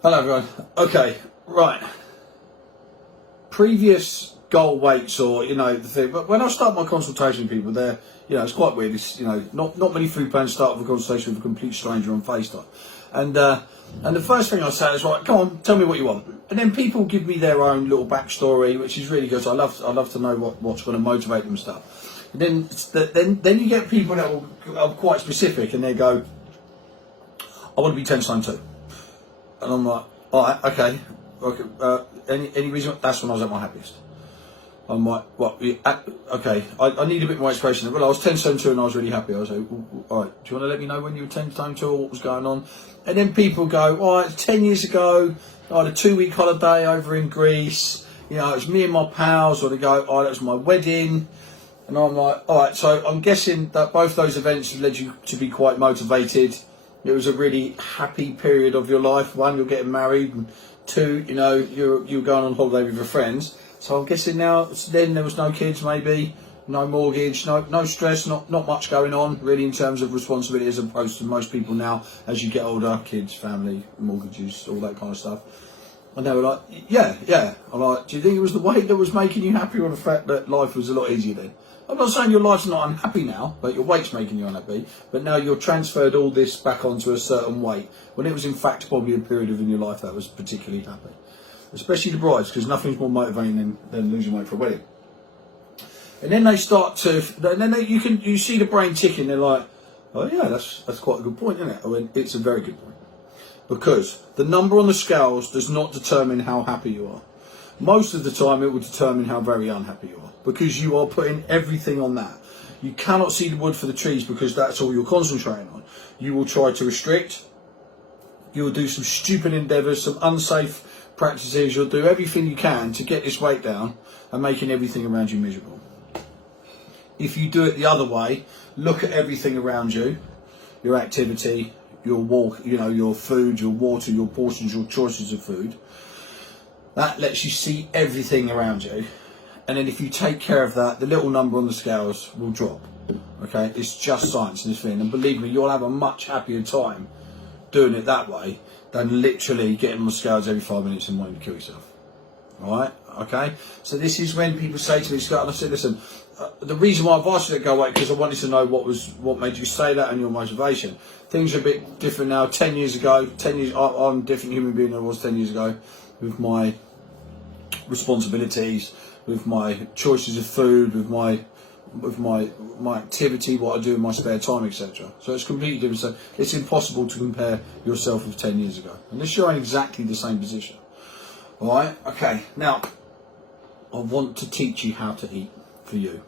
Hello everyone. Okay, right. Previous goal weights, or the thing. But when I start my consultation with people, they're it's quite weird. It's not many food plans start with a conversation with a complete stranger on FaceTime, and the first thing I say is, right, come on, tell me what you want, and then people give me their own little backstory, which is really good. So I love to know what's going to motivate them and stuff. And then you get people that are quite specific, and they go, I want to be 10 stone 2. And I'm like, all right, okay. Any reason? That's when I was at my happiest. I'm like, what? Okay, I need a bit more explanation. Well, I was 10 stone 2 and I was really happy. I was like, all right, do you want to let me know when you were 10 stone 2 or what was going on? And then people go, all right, 10 years ago, I had a 2-week holiday over in Greece. It was me and my pals. Or they go, oh, that was my wedding. And I'm like, all right, so I'm guessing that both those events have led you to be quite motivated. It was a really happy period of your life. One, you're getting married, and two, you're going on holiday with your friends. So I'm guessing now, then there was no kids, maybe, no mortgage, no stress, not much going on really in terms of responsibility, as opposed to most people now as you get older, kids, family, mortgages, all that kind of stuff. And they were like, yeah. I'm like, do you think it was the weight that was making you happy, or the fact that life was a lot easier then? I'm not saying your life's not unhappy now, but your weight's making you unhappy. But now you're transferred all this back onto a certain weight, when it was in fact probably a period in your life that was particularly happy. Especially the brides, because nothing's more motivating than losing weight for a wedding. And then they start to, you see the brain ticking. They're like, oh yeah, that's quite a good point, isn't it? I mean, it's a very good point, because the number on the scales does not determine how happy you are. Most of the time, it will determine how very unhappy you are, because you are putting everything on that. You cannot see the wood for the trees, because that's all you're concentrating on. You will try to restrict. You will do some stupid endeavours, some unsafe practices. You'll do everything you can to get this weight down and making everything around you miserable. If you do it the other way, look at everything around you, your activity, your walk, your food, your water, your portions, your choices of food. That lets you see everything around you. And then if you take care of that, the little number on the scales will drop. Okay, it's just science in this thing. And believe me, you'll have a much happier time doing it that way than literally getting on the scales every 5 minutes and wanting to kill yourself. All right, okay? So this is when people say to me, Scott, and I said, listen, the reason why I've asked you to go away, because I wanted to know what made you say that and your motivation. Things are a bit different now. 10 years ago, I'm a different human being than I was 10 years ago, with my responsibilities, with my choices of food, with my activity, what I do in my spare time, etc. So it's completely different. So it's impossible to compare yourself with 10 years ago, unless you're in exactly the same position. All right, okay. Now, I want to teach you how to eat for you.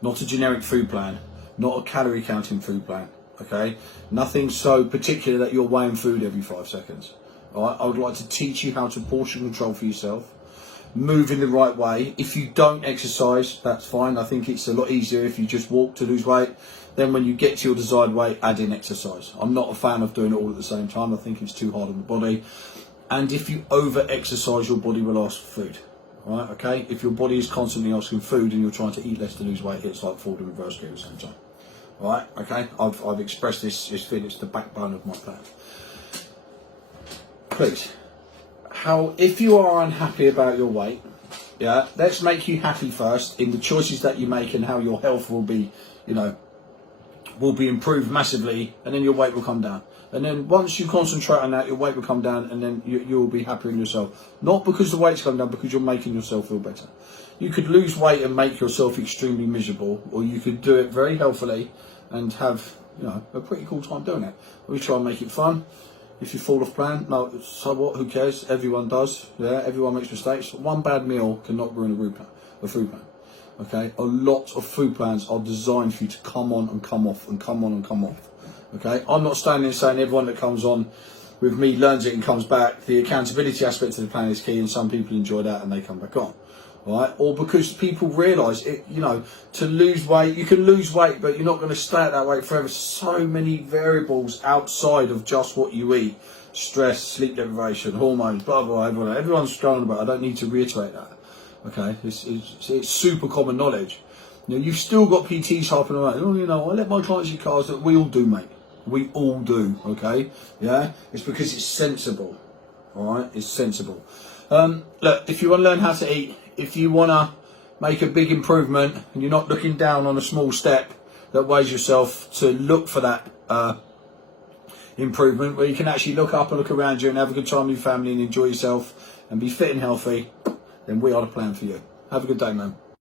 Not a generic food plan, not a calorie counting food plan. Okay, nothing so particular that you're weighing food every 5 seconds. All right, I would like to teach you how to portion control for yourself, move in the right way. If you don't exercise, that's fine. I think it's a lot easier if you just walk to lose weight. Then when you get to your desired weight, add in exercise. I'm not a fan of doing it all at the same time. I think it's too hard on the body. And if you over-exercise, your body will ask for food. All right, okay? If your body is constantly asking food and you're trying to eat less to lose weight, it's like falling in reverse gear at the same time. All right, okay? I've expressed this feeling. It's the backbone of my plan. Please, if you are unhappy about your weight, let's make you happy first in the choices that you make, and how your health will be, will be improved massively, and then your weight will come down. And then once you concentrate on that, your weight will come down, and then you'll be happier in yourself. Not because the weight's come down, because you're making yourself feel better. You could lose weight and make yourself extremely miserable, or you could do it very healthily and have, a pretty cool time doing it. We try and make it fun. If you fall off plan, no, so what? Who cares? Everyone does. Yeah, everyone makes mistakes. One bad meal cannot ruin a food plan. Okay, a lot of food plans are designed for you to come on and come off, and come on and come off. Okay, I'm not standing there saying everyone that comes on with me learns it and comes back. The accountability aspect of the plan is key, and some people enjoy that and they come back on. All right, or because people realise it, to lose weight, you can lose weight, but you're not going to stay at that weight forever. So many variables outside of just what you eat: stress, sleep deprivation, hormones, blah blah blah. Everyone's going about. I don't need to reiterate that. Okay, it's super common knowledge. You've still got PTs harping around. I let my clients eat cars. That we all do, mate. We all do, okay? Yeah? It's because it's sensible, all right? It's sensible. Look, if you want to learn how to eat, if you want to make a big improvement and you're not looking down on a small step that weighs yourself, to look for that improvement where you can actually look up and look around you and have a good time with your family and enjoy yourself and be fit and healthy, then we are the plan for you. Have a good day, man.